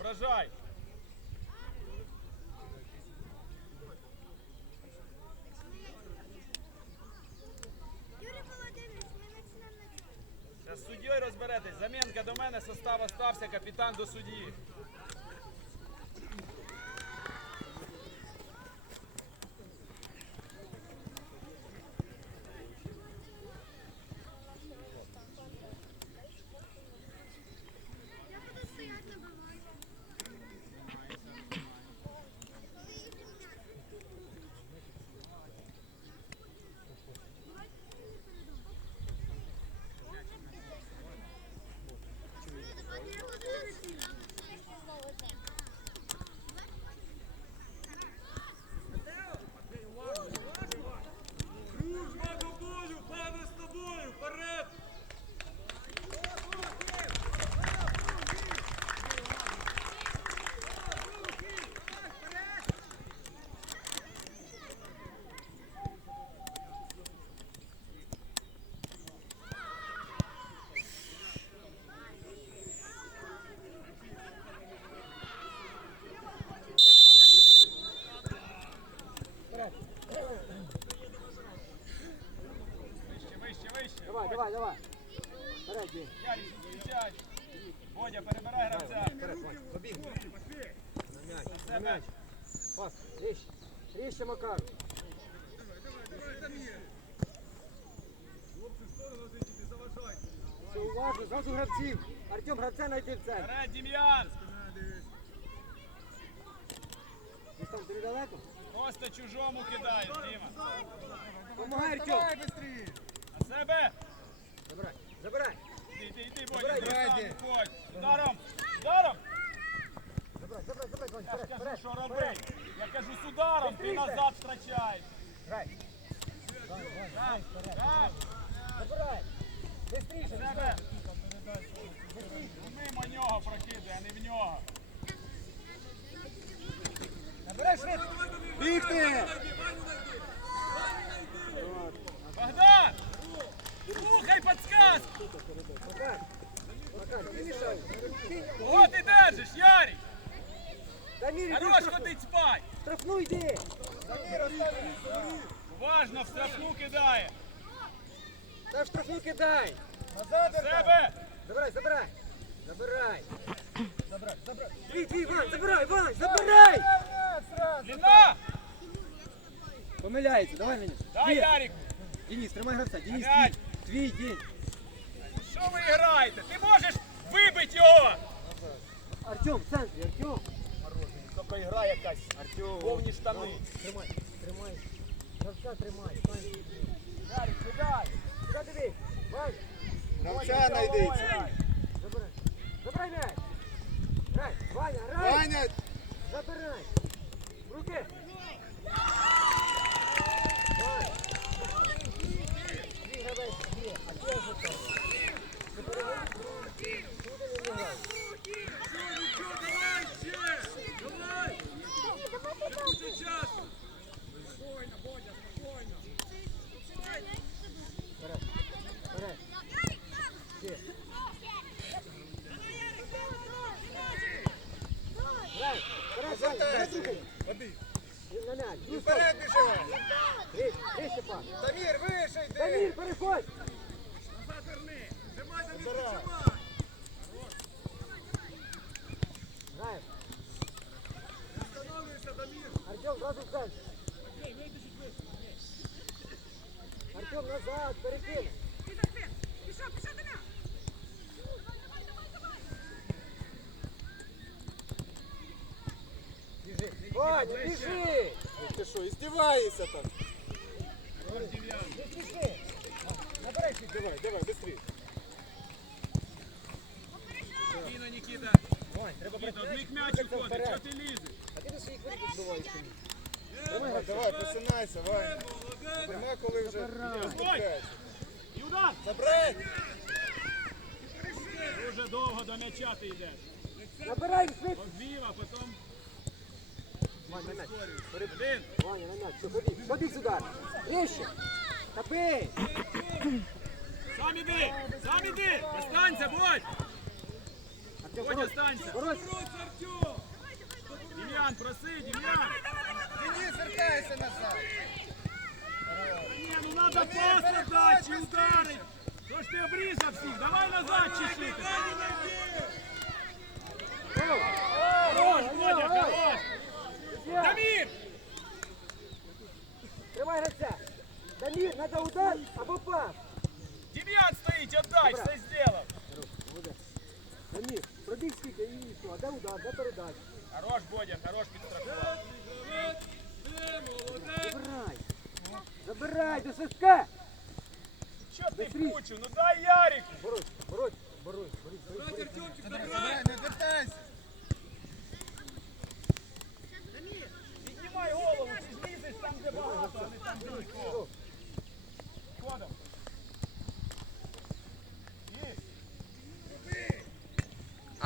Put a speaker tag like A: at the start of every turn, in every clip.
A: Соображай.
B: Юрій Володимирович, ми почнемо на
A: з суддєю розберетесь. Замінка до мене, состав остався, капітан до судді.
B: Я буду стояти на биваю.
C: Дружба до бою, пане з тобою, вперед!
A: Вище, вище, вище.
D: Давай, давай, давай. Вперед, Дім.
A: Ярик, зустрічай. Бодя, перебирай гравця.
D: Вперед, Вань. Побіг. На м'яч. На
A: Себе.
D: м'яч. Пас. Ріще. Ріще, Макар. Все уважно, зразу гравців. Артем, гравця знайти в центр.
A: Вперед, Дем'ян.
D: Десь там тобі далеко?
A: Просто чужому кидаєш, Діма.
D: Помагай, Артем.
A: На себе.
D: Забирай. Забирай.
A: Іди, іди, іди,
D: Забирай,
A: Бодя, ти сам виходь. Ударом, ударом.
D: Забирай, забирай, забирай.
A: Я ж кажу,
D: вперед.
A: що роби. Я кажу, з ударом ти
D: Быстріше.
A: назад втрачаєш.
D: Грай. Вань, Вань,
A: Так,
D: вперед.
A: так,
D: Забирай. Быстріше,
A: себе. Мимо нього прокидай, а не в нього.
D: Набирай швидко. Бігти.
A: Богдан! Слухай
D: не
A: Кого ти держиш, Ярик? Хорош
D: штрафну.
A: ходить спать!
D: Штрафну йди.
A: Уважно в штрафну кидає.
D: Та в штрафну кидай. Назад,
A: Себе!
D: Забирай, забирай. Забирай. Забирай, забирай. Твій, твій, Вань, забирай, Вань, забирай.
A: Длина!
D: Помиляється, давай мені.
A: Дай. Ярику!
D: Денис, тримай гравця. Денис,
A: Опять.
D: твій. Твій, день.
A: Що ви граєте? Ти можеш вибити його!
D: Артем, в центрі, Артем.
A: Тільки гра якась. Повні штани.
D: Тримай, тримай. Гравця тримай.
A: Ярик, кидай!
D: Сюди дивись. Вань,
A: Гравця знайдеться.
D: забирай. Забирай м'яч. Грай, Ваня, грай.
E: Ваня,
D: Забирай. В руки. Вань. Вперед
E: біжи. Дамір, вище йди.
D: Дамір, переходь.
C: Назад верни! Тримай
E: Забирай.
C: тримай!
D: Грай.
C: Встановлюйся, Дамір!
D: Артем, зразу в. Артем, назад, перекинь. Біжи. Ваня, біжи.
E: Ти що, іздіваєшся там?
D: Не спіши. Набирай свій.
E: Давай, давай, швидше.
A: Спокійно, Нікіта.
D: Вань, треба
A: Нікіта,
D: брати
A: одних м'яч уходить, що ти лізеш?
D: А ти до своїх воріт відбуваєш собі.
E: Давай, давай, посинайся, Ваня. Нема коли вже
D: Забирай.
E: розслабляєшся.
A: І удар!
E: Забрай!
A: Дуже довго до м'яча ти йдеш.
D: Набирай швидко.
A: Обвів, а потім
D: Вань, на м'яч.
A: один.
D: Ваня, на м'яч. Ходи. Ходи сюди. Вище. Та.
A: Сам іди! Сам іди! Останься! Дем'ян, проси, Дем'ян.
E: Денис, вертайся назад.
A: Ні, ну надо дати, чи ударить. Що ж ти обрізав всіх? Давай назад чешити. Хорош, Бодя, хорош. Дамір!
D: Тримай гравця. Дамір, треба удар або пас.
A: Дем'ян стоїть, отдай, все зробив.
D: Молодець. Дамір, пробіг скільки і все. А де удар, де передача?
A: Хорош, Бодя, хорош підстрахував.
C: Гравець, ти молодець!
D: Забирай. Забирай, до свистка.
A: Що ти
D: Быстрей.
A: в кучу? Ну дай Ярику.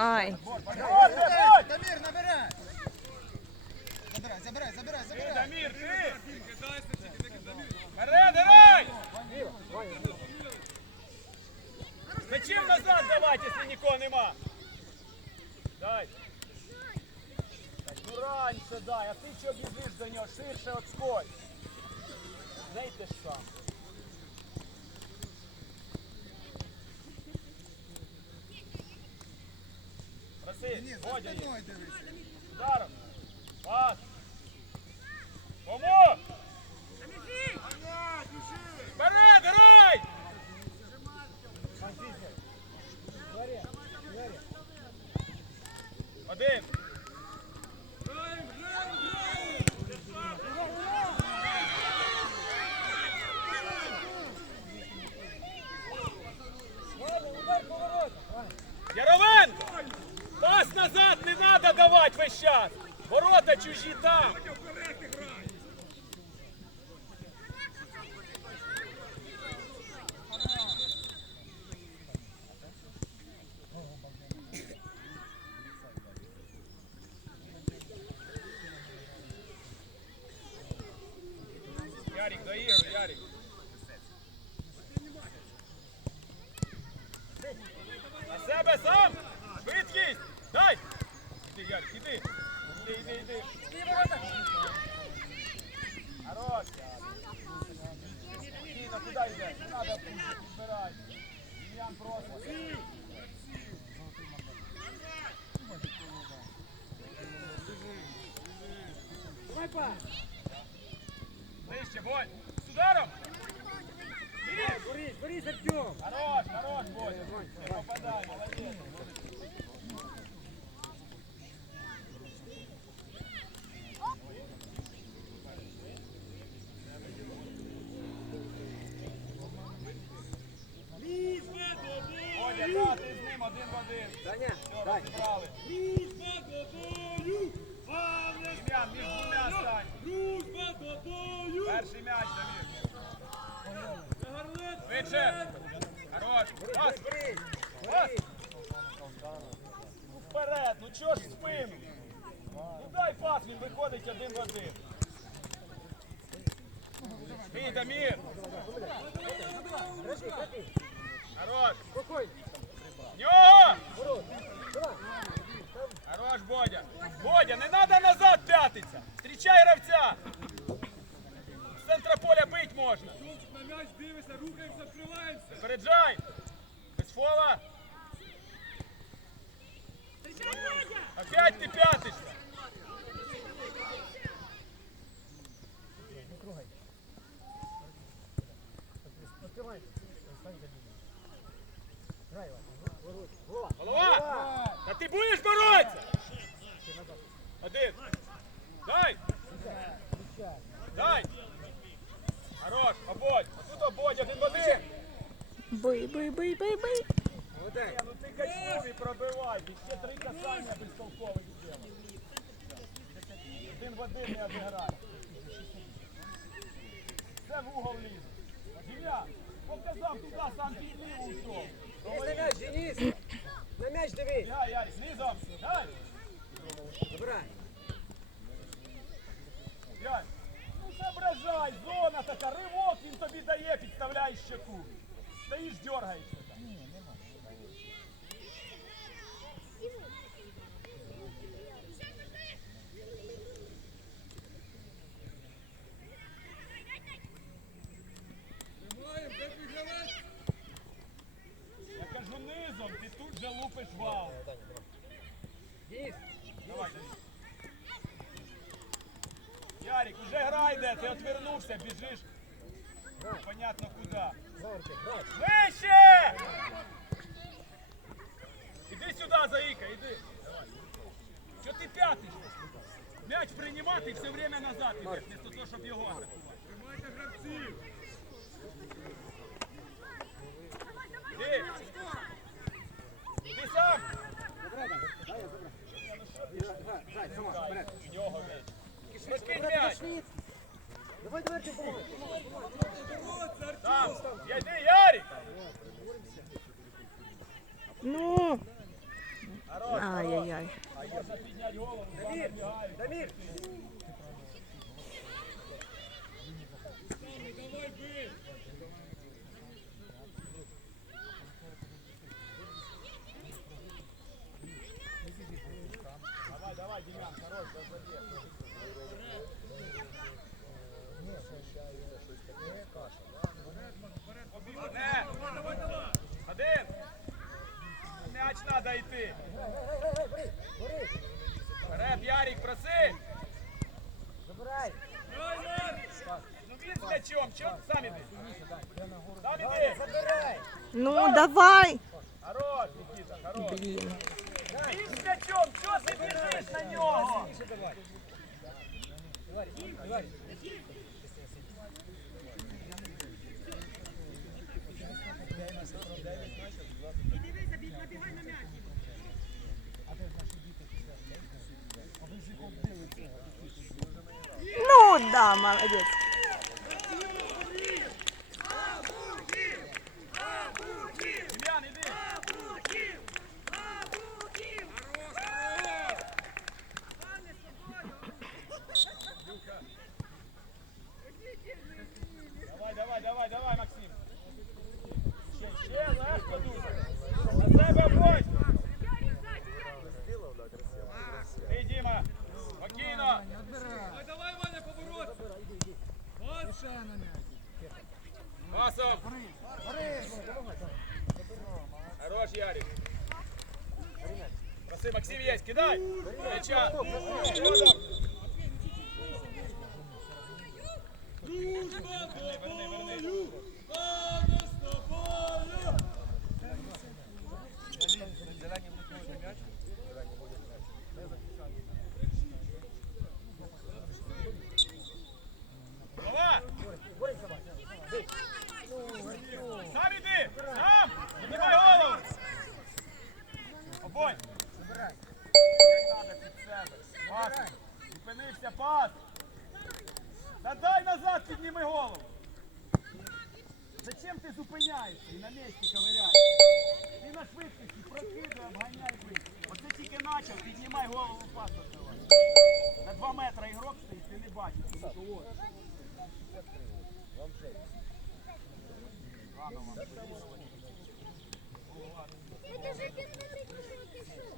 F: Ай.
E: Дамір, набирай. Забирай, забирай, забирай, забирай.
A: Дамір, ти!
C: Кидайся, тільки не кидай.
A: Вперед, давай! Зачем назад давати, якщо нікого нема? Дай. Ну раніше дай, а ти що біжиш до нього? Ширше отскочь. Дай те сам. Проси,
E: Денис, за
A: Бодя є.
E: спиною дивися.
A: Ударом. Пас. Кому? Вперед, грай! Один.
C: Граємо, граємо, граємо!
A: Яровенко! Пас назад не треба давати весь час. Ворота чужі там. Ярик, доігруй, Ярик. На себе сам! Швидкість! Дай! Іди, Ярик, іди! Іди, іди, іди! Хорош! Ярик! Спокійно, куди йдеш? Не треба підбирай. Дем'ян просить.
D: давай пас.
A: Ближче, Бодь! З ударом! Борис,
D: борись, Артем.
A: Хорош, хорош, Боль. Не попадай, молодець!
C: Дружба до
A: Бодя,
C: бою!
A: да, ти з ним один в один.
D: Даня,
A: Все,
D: дай.
A: розібрали.
C: Дружба до бою! Пане
A: Дем'ян, між двома стань.
C: Дружба до бою!
A: Перший м'яч, Дамір.
C: Гарлет,
A: Швидше! Хорош! Пас!
D: Борись,
A: Пас! Ну вперед, ну чого ж спину? Ну дай пас, він виходить один в один. Ти, Дамір! Хорош! Нього! Хорош, Бодя! Бодя, не треба назад п'ятиться! Встрічай гравця! З центра поля бить можна!
C: На м'яч дивися, рухаємося, вкриваємося!
A: Запереджай! Без фола! Опять
D: Ваня. Бороть. Голова.
A: Голова! Та ти будеш боротися? Один. Дай! Дай! Хорош, ободь! А тут ободь, один в один!
F: Бий, бий, бий, бий, бий.
A: Ну ти качнув і пробивай, ще три касання безтолкових зробив. Один в один не обіграє. Це в угол лізе. Дем'ян, показав туди, сам під ліву.
D: Дивись на м'яч, Денис. На м'яч дивись.
A: Я, Ярик, низом, дай!
D: Забирай.
A: Глянь. Ну соображай, зона така, ривок він тобі дає, підставляєш щеку. Стоїш, дергаєшся там. пасом, ти тут вал.
D: Денис,
A: Давай, Денис. Ярик, уже грай де, ти отвернувся, біжиш. Понятно куди.
D: Марки, грай.
A: Вище! Іди сюди, Заїка, іди. Що ти п'ятий? М'яч приймати і все время назад ідеш, вместо того, щоб його.
C: Тримайте гравців.
A: Іди. Іди сам.
D: Грай, сама, вперед.
A: У нього м'яч. Швидкий м'яч.
D: Давай, давай, допомогай.
A: Там. Яди, Ярик.
F: Ну. Ай-яй-яй.
A: А можна підняти голову, два
D: Дамір,
A: набігають.
D: Дамір.
C: Давай бий.
A: Давай, давай, Дем'ян, хорош, забей. Одне. Один. М'яч надо йти. Вперед, Ярик, проси.
D: Забирай.
A: Ну він з м'ячом, чого ти сам іди?
F: Ну, давай.
A: Хорош, Нікіта, хорош.
F: Блін.
A: Він з м'ячом, чого ти біжиш на нього?
D: Тише давай. Давай, давай.
F: Ну, да, молодець.
A: Дем'ян, іди. Давай, давай, давай, давай, Максим. Ще, ще, легко дуже. На себе брось. Ти, Діма, спокійно.
C: Давай, давай, Ваня, поворот. Пас.
A: Пасом. Хорош, Ярик. Проси, Максим есть, кидай. Мяча.
C: Дружба
A: Верни, верни.
C: тобою. Пане з тобою.
A: Голова. Сам іди. Сам. Піднімай голову. Обонь. Не надо під себе. Пас. Зупинився, пас. Та дай назад, підніми голову. Зачем ти зупиняєшся і на місці ковиряєш? Ти на швидкості прокидуй, обганяй ближче. Оце тільки почав, піднімай голову, пас віддавай. На 2 метри ігрок стоїть, ти не бачиш. тому що от. Рано вам.
B: Это же пинговый кусок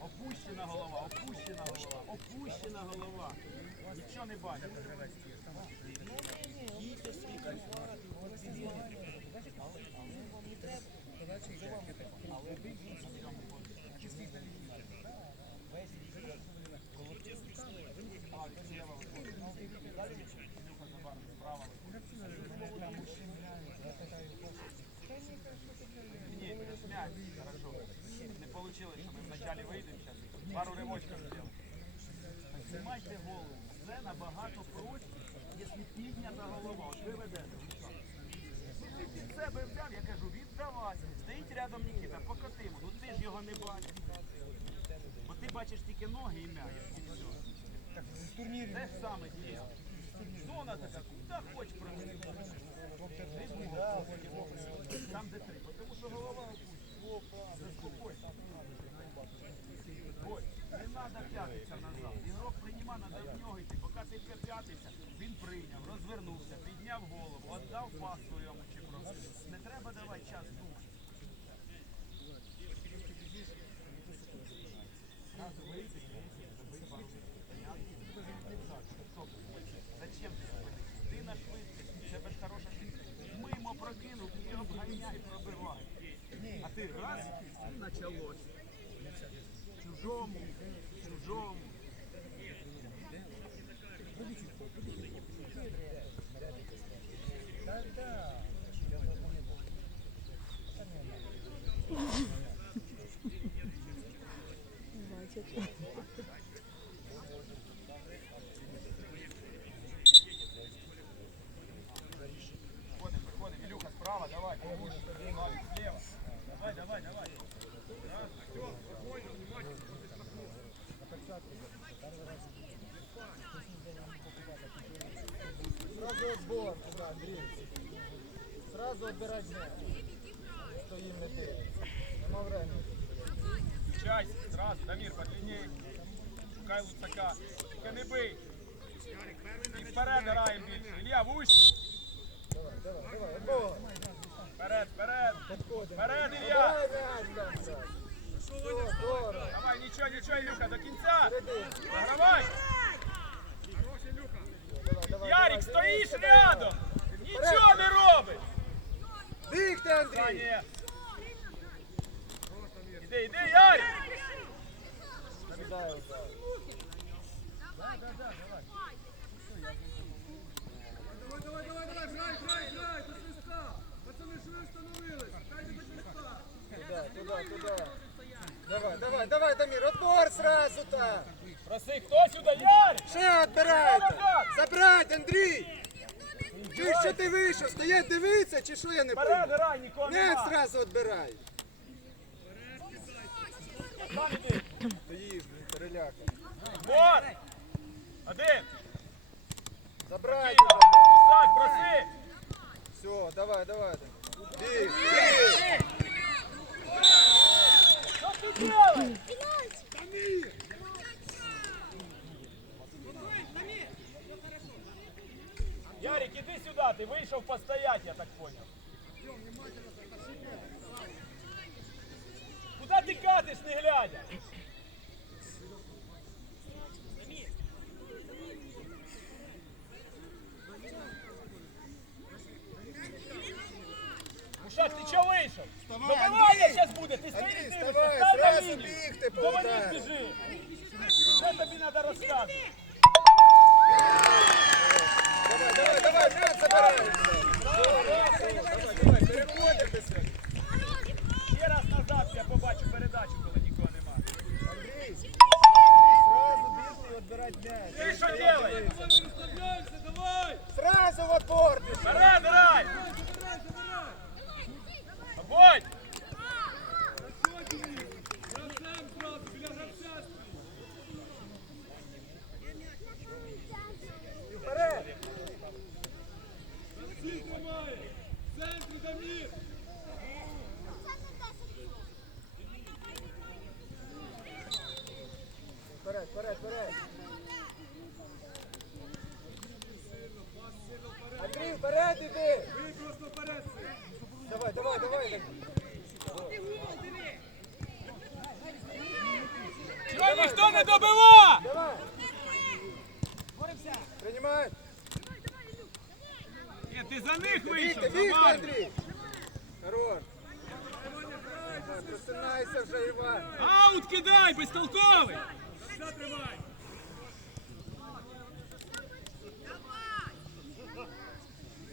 A: Опущена голова, опущена голова, опущена голова. Нічого не бачите. Ні, м'яч, хорошо. Не получилось, що ми вначале зараз. Пару ривочків зробимо. Знімайте голову. Це набагато проще, якщо піднята голова. От ви ведете. Ти себе взяв, я кажу, віддавай. Стоїть рядом Нікіта, покотимо. Ну ти ж його не бачиш. Бо ти бачиш тільки ноги і м'яч. І все. Те ж саме діє. Зона така, куди хоч пройти. Там де три. Тому що голова опустить. Заспокойся. Ой, не треба п'ятися назад. Ігрок прийма, треба в нього йти. Поки ти п'ятився, він прийняв, розвернувся, підняв голову, віддав пас давай. Славик, слева. Давай, давай, давай.
E: Сразу отбор туда, Андрій. Сразу отбирать м'яч. Стоїм не дивиться. Нема времени.
A: Включайся, сразу. Дамир, подлинней. Шукай луцака. Тільки не бий. І вперед граємо більше. Ілля, вусь.
E: Давай, давай, давай, отбор.
A: Вперед, вперед. Вперед, Ілля.
E: Давай.
A: Давай, нічого, нічого, Ілюха, до кінця.
E: Давай, давай,
A: Ярик, стоїш рядом. Нічого не робиш. Та
E: Андрій.
A: Іди, іди, Ярик.
E: Кидай удар.
C: Давай, давай, давай, давай, грай, грай, грай,
E: Давай, давай, давай, Дамир, отбор сразу так.
A: Проси, хто сюди, Ярик?
E: Ще отбирайте. Забрать, Андрій. Чуєш, що ти вийшов? Стоять дивиться, чи що я не
A: Вперед
E: пойму?
A: грай, нікого
E: М'яч
A: нема.
E: сразу отбирай.
A: Іди.
E: Стоїш, блін, переляка.
A: Вот. Один.
E: Забрать.
A: Ісак, проси.
E: Все, давай, давай.
A: Ти делаєш? Ярик, іди сюди, ти вийшов постоять, я так понял. Куда ти катиш, не глядя? Мушак, ти чого вийшов? Добивання зараз буде, ти стоїш дивишся, стань на лінію. До
E: удару.
A: біжи. Що тобі треба розказувати?
E: Давай, давай, давай, м'яч забирай. Давай, давай, переводитися.
A: Ще раз назад я побачу передачу, коли нікого нема.
E: Андрій, Андрій, сразу бігти і відбирати м'яч.
A: Ти що робиш?
C: Пацани, розслабляйся, давай.
E: Сразу в отбор. біжи.
A: Вперед, грай!
C: Забирай, забирай.
A: Ободь!
C: Заходь, Денис. Гравцем зразу, біля гравця стій.
E: І вперед.
C: Гравці тримає. В центрі Дамір.
E: Вперед, вперед, вперед. Андрій, вперед іди.
C: Ви просто вперед. син.
E: Давай, давай, давай.
A: Чого ніхто не добива?
E: Давай. Принимай.
A: Ні, ти за них вийшов.
E: Андрій. Хорош. Давай, Просинайся вже, Іван.
A: Аут кидай, безтолковий!
C: Все тримай.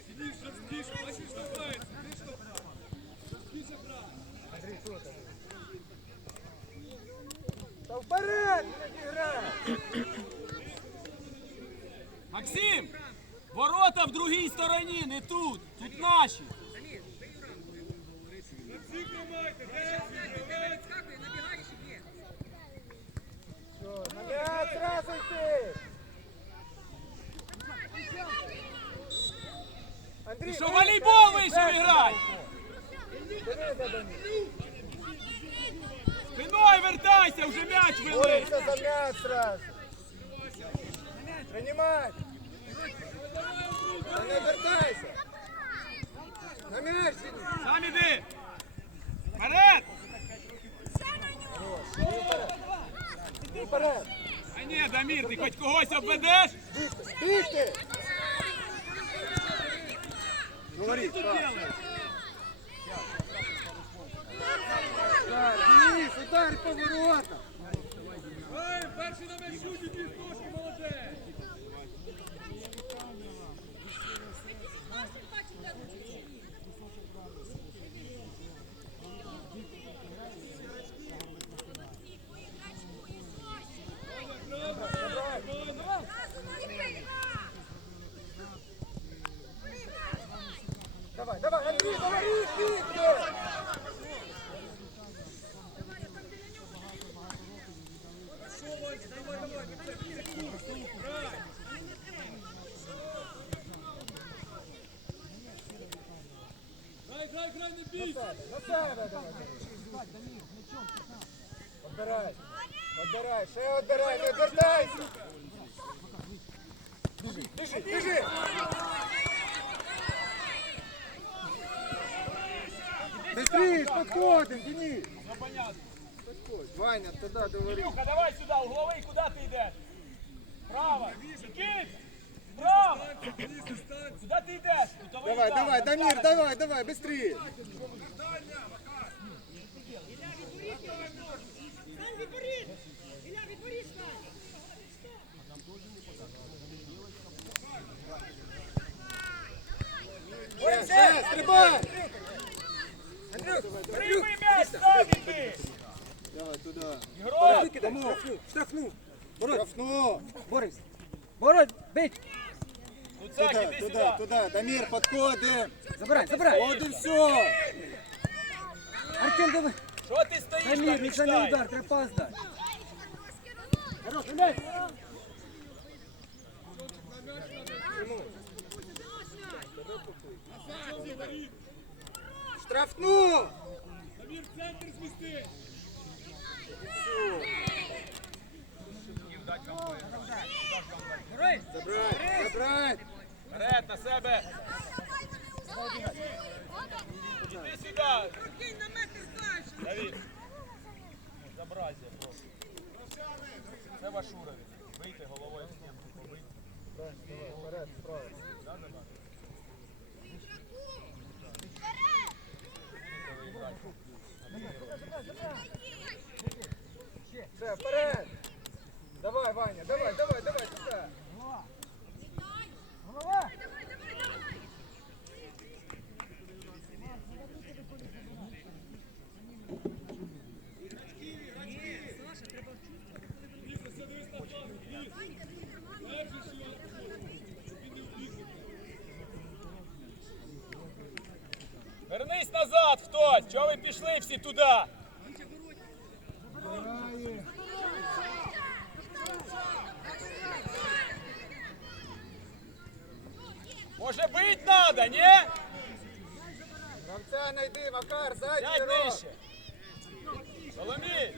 C: Сидиш, жорсткіше, бачиш. Жорсткіше брат.
E: Андрій, що там? Та вперед.
A: Максим! Ворота в другій стороні, не тут. Тут наші.
E: Зразу йти. Андрій,
A: Ти що, волейбол вийшов грати? Спиною вертайся, вже м'яч вели.
E: За м'яч сразу. Принимай. Не вертайся. На м'яч сиди.
A: Сам іди. Вперед!
E: Хорош. І вперед.
A: А ні, Дамір, ти хоч когось обведеш?
E: Бігти. Говори,
A: Що ти
E: так.
A: робиш?
E: Удар,
C: Денис, удар по воротах! Перший на м'ячу, Денис, трошки молодець!
E: Ще отбирай, не вертайся. Біжи, біжи, біжи. Быстрее, подходим, Денис.
A: Ну понятно.
E: Подходь. Ваня, туда говори.
A: Илюха, давай сюда, угловий, куди ти йдеш? Право. Никит! Право! Куди ти йдеш? Кутовий
E: Давай,
A: удар,
E: давай,
A: там
E: Дамир,
A: зараз.
E: давай, давай, быстрее. Ще, ще, стрибай!
A: Прийми м'яч, сам іди!
E: Давай, туда.
A: Ігрок!
D: Штрафну, штрафну. Борис,
E: Штрафну.
D: Борис. Борис, бить.
A: Луцак,
E: Туда,
A: іди
E: туда,
A: сюди!
E: туда. Дамир, подходим.
D: Забирай, забирай.
E: Вот и все.
D: Артем, давай.
A: Що ти стоїш там
D: Дамір, не за не
A: мечтаєш?
D: удар, треба пас дати. Хорош,
E: Штрафну.
C: Дамір, центр змісти.
E: Забрать, забрать.
A: Вперед, на себе! Іди сюди! Давид! Безобразие просто. Це ваш уровень. Вийти головою в стінку, побити.
E: Вперед.
A: Да, Назар?
E: Все, вперед. Давай, Ваня, давай, давай, давай, сюда.
A: Назад хтось! Чого ви пішли всі туди? Може бить надо, ні?
E: Гравця найди, Макар, задній
A: Сядь нижче. Соломій!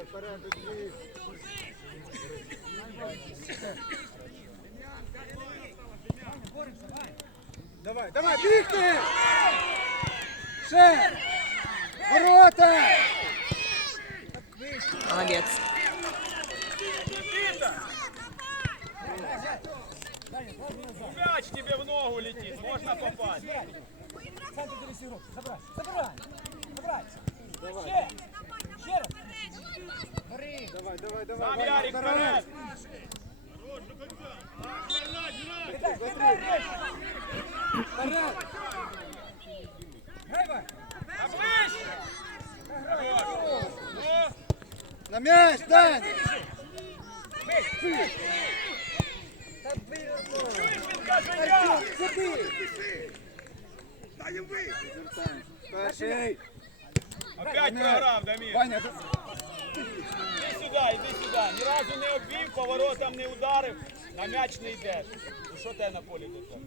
C: Давай. Давай, давай,
E: бігти! Ще! Ворота!
F: Молодець.
A: Мяч тебе в ногу летит, можно попасть.
D: Центр дивись ігрок. Забирай, забирай. Забирай. Ще. Ще раз. Бери.
E: Давай, давай, давай.
A: Сам
E: Ваня,
A: Ярик
E: вперед.
A: вперед.
D: Кидай, кидай, режь.
E: Вперед!
D: Грай, Вань.
A: А ближче! Хорош. Ну,
E: На м'яч, Дань!
D: Та бий.
A: чуєш, він каже я!
D: Сюди.
E: Перший!
A: Опять програв, Дамір.
E: Ваня,
A: Сюди, сюди. Ні разу не обвів, поворотом не ударив, на м'яч не йдеш. Ну що те на полі тут?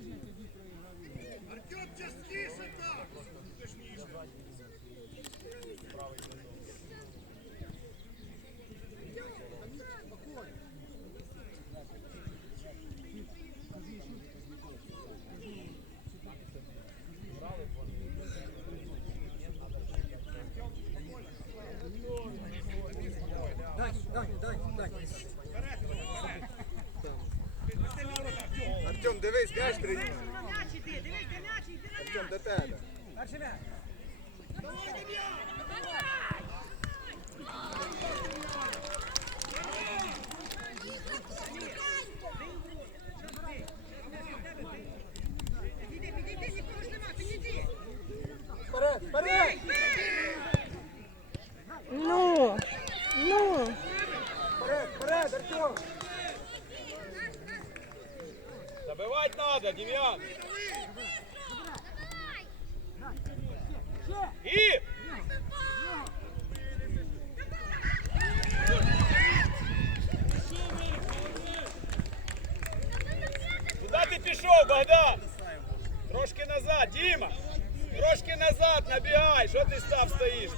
D: Дай, дай, дай, дай.
E: Прийняв. Артем, до тебе.
D: Перший м'яч.
E: Вперед, вперед!
F: Ну, ну.
E: Вперед, вперед, Артем!
A: Забивати треба, Дем'ян. І! Куди ти пішов, Богдан? Трошки назад, Діма! Трошки назад набігай! Що ти став стоїш?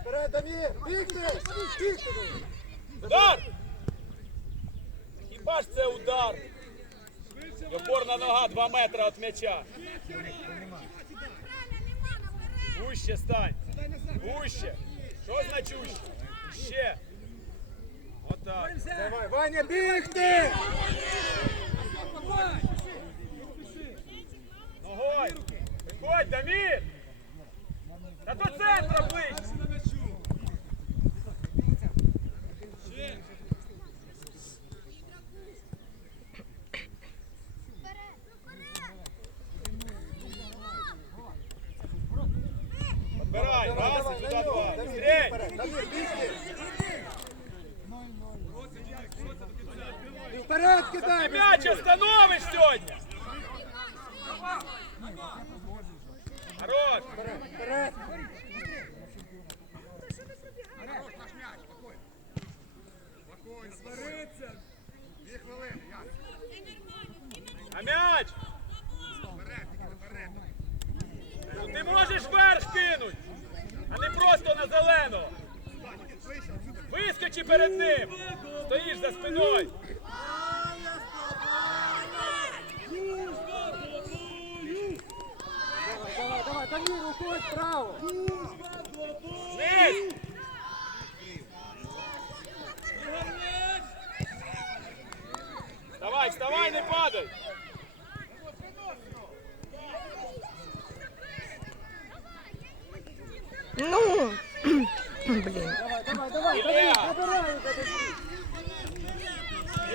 E: Вперед, Дамір! Бігти!
A: Удар! Хіба ж це удар? Опорна нога 2 метри від м'яча. Вуще стань. Вуще. Що значить вуще? Ще. Отак.
E: Давай, Ваня, бігти!
A: Ногой. Виходь, Дамір. Та до центра ближче. Подбирай. Раз і сюди два. Быстрей.
E: Вперед, Дамір, Вперед.
A: Хорош.
E: Вперед, вперед!
A: А м'яч? Ну, Ти можеш верх кинуть, а не просто на зеленого. Вискочи перед ним. Стоїш за спиною.
E: Давай, давай, Дамір, уходь вправо!
A: Низ. Вставай, вставай, не падай.
F: Ну. Блін.
E: Давай, давай, давай. Дамір, забирай!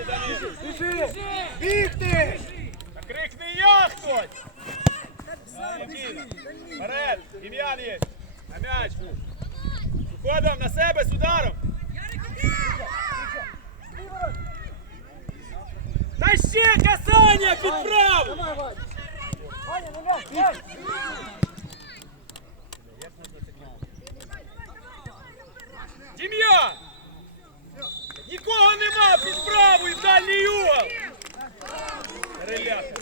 A: Данило.
E: Біжи! Бігти!
A: Крикни я хтось! спокійно. Вперед! Ім'ян є! На м'яч! Уходом на себе з ударом! Та ще касання підправ! Дім'я!
E: Нікого нема!
D: Підправу і в дальній угол! Реляк!